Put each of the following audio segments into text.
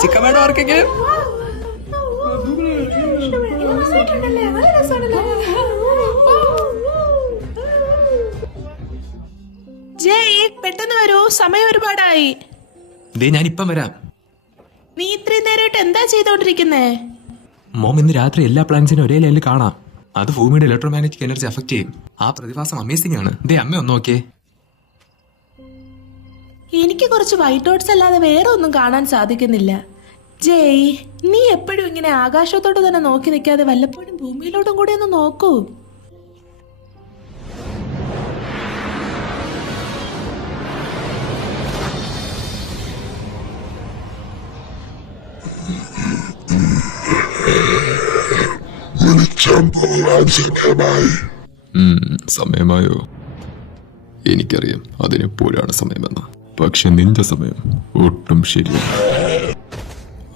Chicken വേണോ ആർക്കെങ്കിലും? ജയ്, പെട്ടെന്ന് വരൂ, സമയം ഒരുപാടായി. ഞാനിപ്പം വരാം. നീ ഇത്രയും നേരമായിട്ട് എന്താ ചെയ്തോണ്ടിരിക്കുന്നേ? മോം, ഇന്ന് രാത്രി എല്ലാ പ്ലാനറ്റ്സിനും ഒരേ ലൈനിൽ കാണാം. അത് ഭൂമിയുടെ ഇലക്ട്രോമാഗ്നറ്റിക് എനർജി അഫക്ട് ചെയ്യും. ആ പ്രതിഭാസം അമേസിംഗ് ആണ്. അമ്മ ഒന്ന് നോക്കിയേ. എനിക്ക് കുറച്ച് വൈറ്റ് ഡോട്ട്സ് അല്ലാതെ വേറെ ഒന്നും കാണാൻ സാധിക്കുന്നില്ല. ജയ്, നീ എപ്പോഴും ഇങ്ങനെ ആകാശത്തോട്ട് തന്നെ നോക്കി നിൽക്കാതെ വല്ലപ്പോഴും ഭൂമിയിലോട്ടും കൂടി ഒന്ന് നോക്കൂ. സമയമായോ? എനിക്കറിയാം അതിനെപ്പോഴാണ് സമയമെന്ന്. പക്ഷെ നിന്റെ സമയം ഒട്ടും ശരിയല്ല.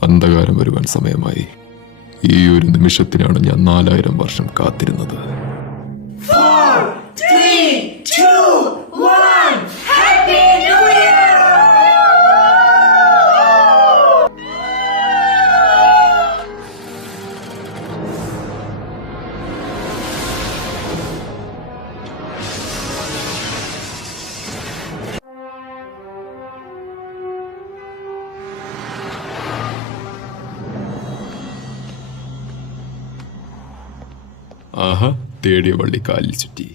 അന്ധകാരം വരുവാൻ സമയമായി. ഈ ഒരു നിമിഷത്തിനാണ് ഞാൻ 4000 വർഷം കാത്തിരുന്നത്. ആഹാ, തേടിയ വള്ളി കാലിൽ ചുറ്റി.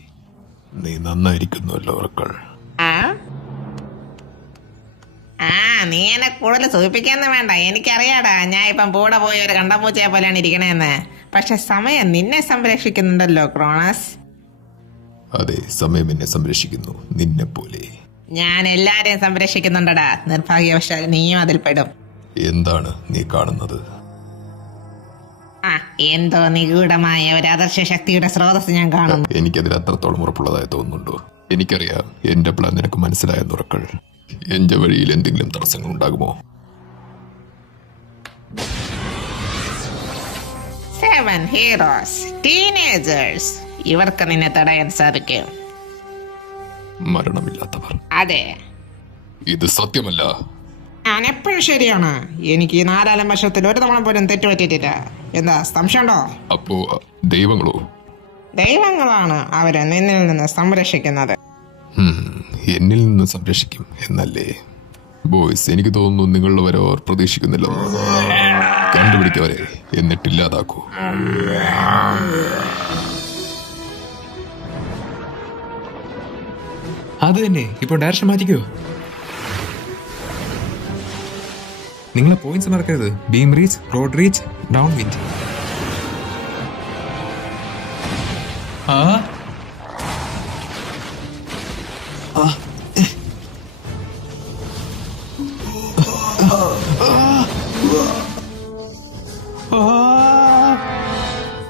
നീ നന്നായിരിക്കുന്നുവല്ലോ ഓർക്കൾ. നീ എന്നെ കൂടുതൽ സൂചിപ്പിക്കാന്ന് വേണ്ട. എനിക്കറിയാടാ, ഞാൻ ഇപ്പം കൂടെ പോയി ഒരു കണ്ടപൂച്ചയെ പോലെയാണ് ഇരിക്കണേന്ന്. പക്ഷെ സമയം നിന്നെ സംരക്ഷിക്കുന്നുണ്ടല്ലോ ക്രോണസ്. അതെ, സമയം എന്നെ സംരക്ഷിക്കുന്നു, നിന്നെ പോലെ. ഞാൻ എല്ലാരെയും സംരക്ഷിക്കുന്നുണ്ടടാ. നിർഭാഗ്യവശാൽ നീയും അതിൽ പെടും. എന്താണ് നീ കാണുന്നത്? എന്തോ നിഗൂഢമായ ഒരു അദർശ ശക്തിയുടെ സ്രോതസ് ഞാൻ കാണുന്നു. എനിക്കതിൽ അത്രത്തോളം ഉറപ്പുള്ളതായി തോന്നുന്നുണ്ടോ? എനിക്കറിയാം എന്റെ പ്ലാൻ നിനക്ക് മനസ്സിലായെന്ന് ഉറക്കൾ. എന്റെ വഴിയിൽ എന്തെങ്കിലും തടസ്സങ്ങൾ ഉണ്ടാകുമോ? 7 ഹീറോസ്, ടീനേജേഴ്സ്. ഇവർക്ക് നിന്നെ തടയാൻ സാധിക്കും. മരണമില്ലാത്തവർ. അതെ, ഇത് സത്യമല്ല. ഞാൻ എപ്പോഴും ശരിയാണ്. എനിക്ക് ഈ 4 വർഷത്തിൽ ഒരു തവണ പോലും തെറ്റുപറ്റിയിട്ടില്ല. എന്താ സംശയമുണ്ടോ? അപ്പോ ദൈവങ്ങളോ? ദൈവങ്ങളാണ് അവരെ നിന്നിൽ നിന്ന് സംരക്ഷിക്കുന്നത്. എന്നിൽ നിന്ന് സംരക്ഷിക്കും എന്നല്ലേ? ബോയ്സ്, എനിക്ക് തോന്നുന്നു നിങ്ങളുടെ വരെ അവർ പ്രതീക്ഷിക്കുന്നില്ല. കണ്ടുപിടിക്കവരെ, എന്നിട്ടില്ലാതാക്കൂ. അത് തന്നെ. ഇപ്പോൾ ഡയറക്ഷൻ മാറ്റിക്കോ. നിങ്ങളെ പോയിന്റ്സ് മറക്കരുത്. Beam reach, road reach, down wind.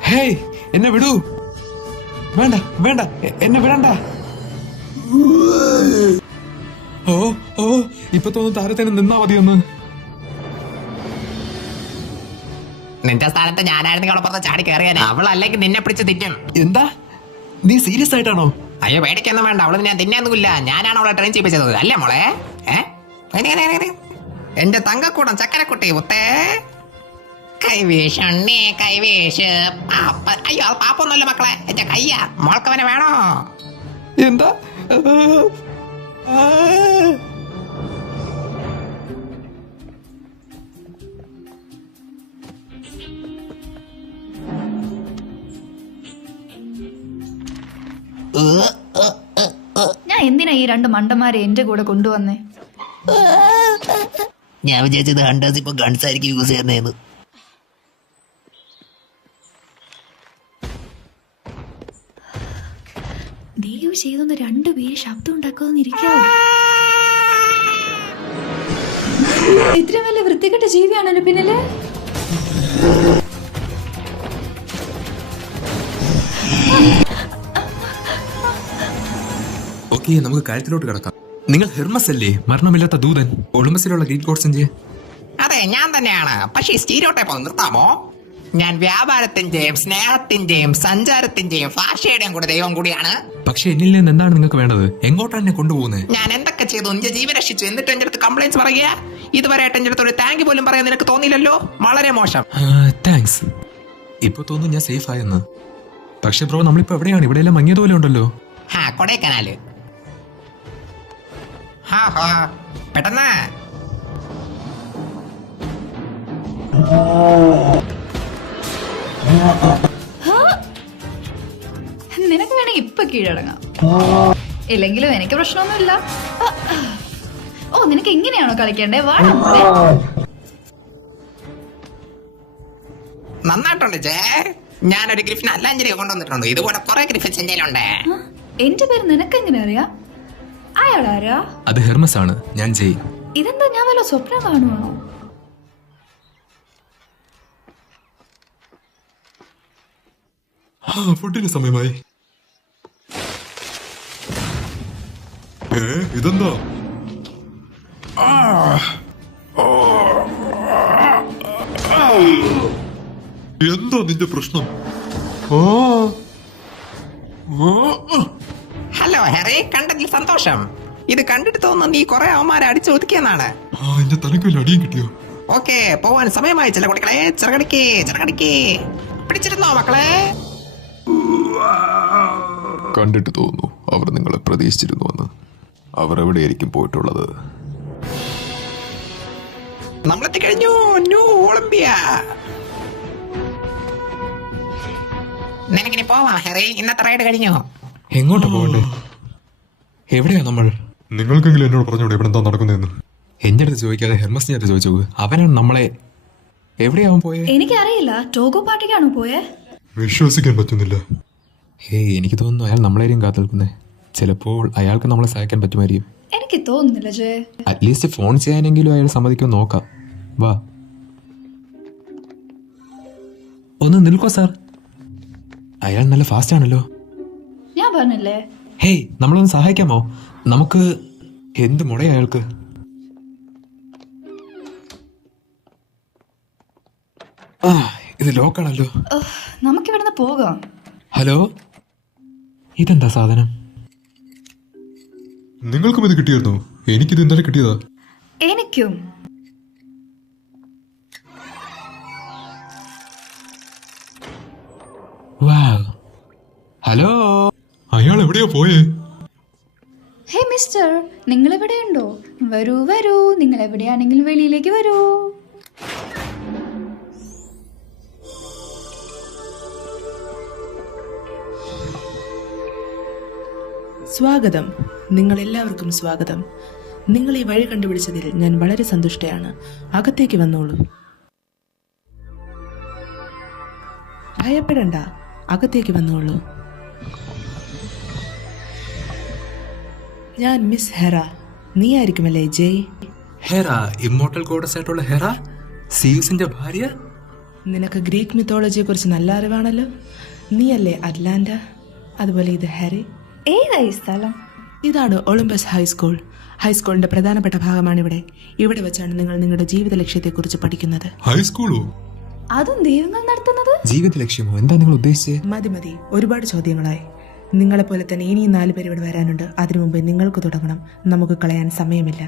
Hey, എന്നെ വിടൂ. വേണ്ട വേണ്ട, എന്നെ വിടണ്ട. ഓ ഓ, ഇപ്പൊ തോന്നുന്നു താരത്തിന് നിന്നാ മതിയൊന്ന്. നിന്റെ സ്ഥാനത്ത് ഞാനായിരുന്നു അവളപ്പുറത്ത് ചാടി കയറിയാനെ. അവൾ അല്ലെങ്കിൽ നിന്നെ പിടിച്ച് തിന്നും. എന്താ, നീ സീരിയസ് ആയിട്ടാണോ? അയ്യോ, പേടിക്കൊന്നും വേണ്ട. അവള് ഞാൻ തിന്നൊന്നുമില്ല. ഞാനാണ് അവളെ ട്രെയിൻ ചെയ്യിപ്പിച്ചത്, അല്ലേ മോളെ? എന്റെ തങ്കക്കൂടം ചക്കരക്കുട്ടി മുത്തേ. കൈവീഷണ്ണേ കൈവീഷ്. അയ്യോ, അത് പാപ്പൊന്നുമല്ല മക്കളെ, എന്റെ കയ്യാ. മോൾക്കവനെ വേണോ? എന്താ? ഞാൻ എന്തിനാ ഈ 2 മണ്ടന്മാരെ എന്റെ കൂടെ കൊണ്ടുവന്നേ? ഞാൻ വിചാരിച്ചത് ഹണ്ടേഴ്സ് ഇപ്പൊ ഗൺസ് ആയിരിക്കും യൂസ് ചെയ്യുന്നതെന്ന്. ദൈവം ചെയ്തൊന്ന് 2 പേര് ശബ്ദം ഉണ്ടാക്കാതിരിക്കാവോ? ഇത്ര വലിയ വൃത്തികെട്ട ജീവിയാണല്ലോ പിന്നില്. ഓക്കെ, നമുക്ക് കാര്യത്തിലോട്ട് കിടക്കാം. നിങ്ങൾ ഹെർമസ് അല്ലേ, മരണമില്ലാത്ത ദൂതൻ? ഒളിമ്പസിലുള്ള ഗ്രീക്ക് ഗോഡ്സിന്റെ? അതെ, ഞാൻ തന്നെയാണ്. പക്ഷേ സ്റ്റീരിയോടൈപ്പ് ഒന്ന് നിർത്താമോ? ഞാൻ വ്യാപാരത്തിന്റെയും സ്നേഹത്തിന്റെയും സഞ്ചാരത്തിന്റെയും ഭാഷയുടെയും കൂടെ ദൈവം കൂടിയാണ്. പക്ഷെ എന്നിൽ നിന്ന് എന്താണ് നിങ്ങൾക്ക് വേണ്ടത്? എങ്ങോട്ടാണ് എന്നെ കൊണ്ടുപോകുന്നത്? ഞാൻ എന്തൊക്കെ ചെയ്തു? എന്റെ ജീവൻ രക്ഷിച്ചു, എന്നിട്ട് എന്റെ അടുത്ത് കംപ്ലൈന്റ്സ് പറയുക? ഇതുവരെ എന്റെ അടുത്ത് ഒരു താങ്ക് പോലും പറയാൻ നിനക്ക് തോന്നിയില്ലല്ലോ. വളരെ മോശം. താങ്ക്സ്. ഇപ്പൊ തോന്നുന്നു ഞാൻ സേഫ് ആയെന്ന്. പക്ഷെ ബ്രോ നമ്മളിപ്പോ എവിടെയാണ്? ഇവിടെ എല്ലാം മങ്ങിയതുപോലെ ഉണ്ടല്ലോ. കൊടൈക്കനാല്. പെട്ടെന്ന് നിനക്ക് വേണമെങ്കിൽ ഇപ്പൊ കീഴടങ്ങാം. ഇല്ലെങ്കിലും എനിക്ക് പ്രശ്നമൊന്നുമില്ല. ഓ, നിനക്ക് എങ്ങനെയാണോ കളിക്കണ്ടേ? വാടാ. നന്നായിട്ടുണ്ട് ജേ. ഞാനൊരു ഗ്രിഫിൻ അല്ലാഞ്ചലിയെ കൊണ്ടുവന്നിട്ടുണ്ട്. ഇതുപോലെ കുറെ ഗ്രിഫിൻസ് എന്റെ കയ്യിലുണ്ട്. എന്റെ പേര് നിനക്ക് എങ്ങനെ അറിയാം? അയാളാരാ? അത് ഹെർമസ് ആണ്. ഞാൻ ജയ്. ഇതെന്താ, ഞാൻ വല്ല സ്വപ്നം കാണുവാണോ? ഫുഡിന് സമയമായി. ഇതെന്താ? എന്താ നിന്റെ പ്രശ്നം? ഹലോ ഹെറി, കണ്ടതിൽ സന്തോഷം. ഇത് കണ്ടിട്ട് തോന്നുന്നു നീ കുറെ അവന്മാരെ അടിച്ചൊതുക്കിയെന്നാണ്. എന്റെ തലക്ക് വല്ല അടിയും കിട്ടിയോ? ഓക്കെ, പോവാൻ സമയമായി. ചില കുട്ടികളെ ചെറുകടിക്ക് പിടിച്ചിരുന്നോ മക്കളെ? കണ്ടിട്ട് തോന്നുന്നു അവർ നിങ്ങളെ പ്രതീക്ഷിച്ചിരുന്നുവെന്ന്. അവർ എവിടെയായിരിക്കും പോയിട്ടുള്ളത്? നമ്മളെത്തിക്കഴിഞ്ഞു. New Olympia. നിനക്കിനി പോവാം ഹെറി. ഇന്നത്തെ റൈഡ് കഴിഞ്ഞു. എങ്ങോട്ടാ പോകണ്ടേ? എവിടെയാ നമ്മൾ? നിങ്ങൾക്കെങ്കിലും എന്നോട് പറഞ്ഞോടെ ഇവിടെ എന്താ നടക്കുന്നതെന്ന്. എന്റെ അടുത്ത് ചോദിക്കാതെ ഹെർമസിന്റെ അടുത്ത് ചോദിച്ചു. അവനാണ് നമ്മളെ. എവിടെയാവൻ പോയേ? എനിക്കറിയില്ല. ടോഗോ പാർട്ടിക്കാണോ പോയേ? വിശ്വസിക്കാൻ പറ്റുന്നില്ല. എനിക്ക് തോന്നുന്നു അയാൾ നമ്മളെയും കാത്തു നിൽക്കുന്നേ. ചിലപ്പോൾ അയാൾക്ക് നമ്മളെ സഹായിക്കാൻ പറ്റുമായിരിക്കും. എനിക്ക് തോന്നുന്നില്ല ജെ. അറ്റ്ലീസ്റ്റ് ഫോൺ ചെയ്യാനെങ്കിലും അയാൾ സമ്മതിക്കുമെന്ന് നോക്കാം. വാ, ഒന്ന് നിൽക്കോ സാർ. അയാൾ നല്ല ഫാസ്റ്റ് ആണല്ലോ. ഞാൻ പറഞ്ഞില്ലേ. ഹേയ്, നമ്മളൊന്ന് സഹായിക്കാമോ? നമുക്ക് എന്ത് മുടയാ അയാൾക്ക്? ഇത് ലോക്കാണല്ലോ. നമുക്കിവിടുന്ന് പോകാം. ഹലോ, ഇതെന്താ സാധനം? നിങ്ങൾക്കും ഇത് കിട്ടിയായിരുന്നോ? എനിക്കിത് ഇന്നലെ കിട്ടിയതാ. എനിക്കും. ഹലോ, അയാൾ എവിടെയാ പോയേ? ഹേ മിസ്റ്റർ, നിങ്ങൾ എവിടെയുണ്ടോ? വരൂ വരൂ, നിങ്ങൾ എവിടെയാണെങ്കിലും വെളിയിലേക്ക് വരൂ. സ്വാഗതം. നിങ്ങളെല്ലാവർക്കും സ്വാഗതം. നിങ്ങൾ ഈ വഴി കണ്ടുപിടിച്ചതിൽ ഞാൻ വളരെ സന്തുഷ്ടയാണ്. അകത്തേക്ക് വന്നോളൂ. ഭയപ്പെടണ്ട, അകത്തേക്ക് വന്നോളൂ. ഞാൻ മിസ് ഹെറ. നീ ആയിരിക്കുമല്ലേ ജയ്? ഹെറ, ഇമ്മോർട്ടൽ ഗോഡസ് ആയിട്ടുള്ള ഹെറ, സീയൂസിന്റെ ഭാര്യ. നിനക്ക് ഗ്രീക്ക് മിത്തോളജിയെ കുറിച്ച് നല്ല അറിവാണല്ലോ. നീയല്ലേ അറ്റ്ലാന്റ? അതുപോലെ ഇത് ഹാരി. ഏതായി സ്ഥലം? ഇതാണ് ഒളിമ്പസ് ഹൈസ്കൂൾ. ഹൈസ്കൂളിന്റെ പ്രധാനപ്പെട്ട ഭാഗമാണിവിടെ. ഇവിടെ വെച്ചാണ് നിങ്ങൾ നിങ്ങളുടെ ജീവിത ലക്ഷ്യത്തെക്കുറിച്ച് പഠിക്കുന്നത്. ഹൈസ്കൂളോ? അതും ദൈവങ്ങൾ നടത്തുന്നത്? ജീവിത ലക്ഷ്യമോ? എന്താ നിങ്ങൾ ഉദ്ദേശിച്ചത്? മതി, ഒരുപാട് ചോദ്യങ്ങളായി. നിങ്ങളെപ്പോലെ തന്നെ ഇനിയും 4 പേര് ഇവിടെ വരാനുണ്ട്. അതിനു മുമ്പ് നിങ്ങൾക്ക് തുടങ്ങണം. നമുക്ക് കളയാൻ സമയമില്ല.